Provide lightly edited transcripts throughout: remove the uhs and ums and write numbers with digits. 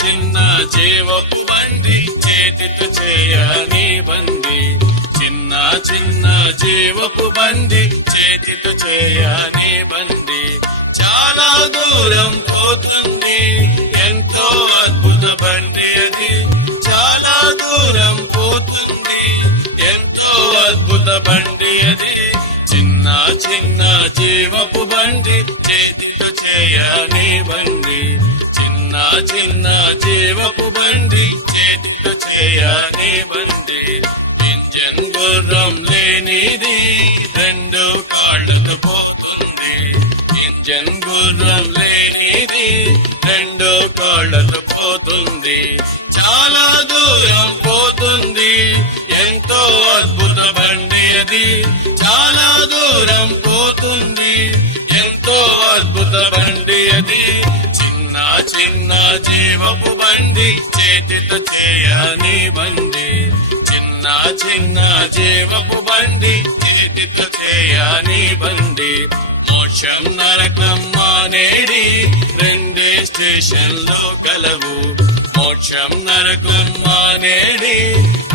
చిన్న జీవపు బండి చేతితో చేయని బండి, చిన్న చిన్న జీవపు బండి చేతితో చేయని బండి, చాలా దూరం పోతుంది ఎంతో అద్భుత బండి అది, చాలా దూరం పోతుంది ఎంతో అద్భుత బండి అది. చిన్న చిన్న జీవపు బండి చేతితో చేయని బండి, చిన్న చిన్న జీవపు బండి చేతితో చేయని బండి. ఇంజన్ గుర్రం లేనిది రెండు కాళ్ళతో పోతుంది, ఇంజన్ గుర్రం లేనిది రెండు కాళ్ళతో పోతుంది, చాలా దూరం పోతుంది ఎంతో అద్భుత బండి అది, చాలా దూరం పోతుంది ఎంతో అద్భుత బండి అది. చిన్న చిన్న జీవపు బండి చేతితో చేయని బండి, చిన్న చిన్న జీవపు బండి చేతితో చేయని బండి. మోక్షం నరకం మానేడి రెండే స్టేషన్లో కలవు, మోక్షం నరకం మానేడి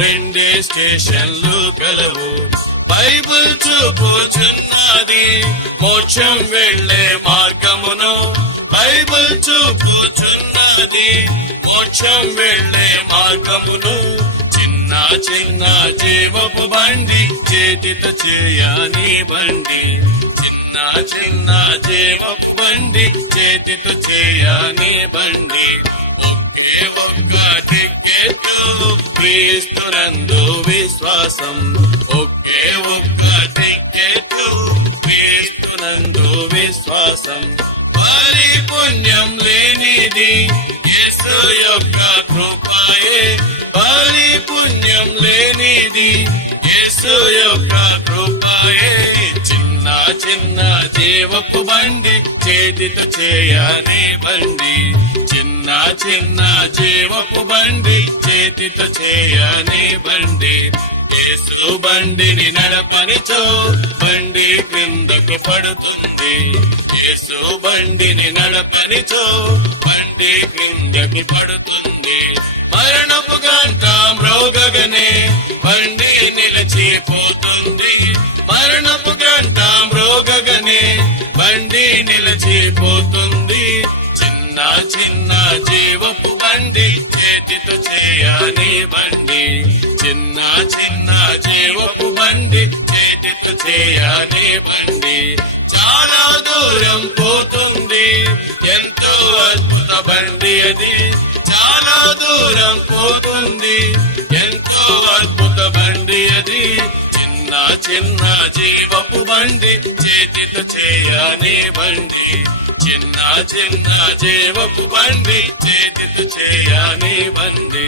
రెండే స్టేషన్లు కలవు. బైబిల్ చూపుచున్నది మోక్షం వెళ్లే మార్గమును, బైబిల్ చూపుచున్నది మోక్షం వెళ్లే మార్గమును. చిన్న చిన్న జీవపు బండి చేతితో చేయని బండి, చిన్న చిన్న జీవపు బండి చేతితో చేయని బండి. ఒకే ఒక్క టికెట్టు క్రీస్తునందు విశ్వాసం, ఒకే ఒక్క టికెట్టు క్రీస్తునందు విశ్వాసం. పరిపుణ్యం లేనిది యేసు యొక్క కృపయే, పరిపుణ్యం లేనిది యేసు యొక్క కృపయే. చిన్న చిన్న జీవపు బండి చేతితో చేయని బండి, చిన్న చిన్న జీవపు బండి చేతితో చేయని బండి. యేసు బండిని నడపనిచో బండి క్రిందకు పడుతుంది, యేసు బండిని నడపనిచో బండి క్రిందకి పడుతుంది. మరణపు గంట మ్రోగగనే బండి నిలిచిపోతుంది, మరణపు గంట మ్రోగగనే బండి నిలిచిపోతుంది. చిన్న చిన్న జీవపు బండి చేతితో చేయని బండి, చిన్న చిన్న జీవపు బండి చేతితో చేయని బండి, చాలా దూరం పోతుంది ఎంతో అద్భుత బండి అది, చాలా దూరం పోతుంది ఎంతో అద్భుత బండి అది. చిన్న చిన్న జీవపు బండి చేతితో చేయని బండి, చిన్న చిన్న జీవపు బండి చేతితో చేయని బండి.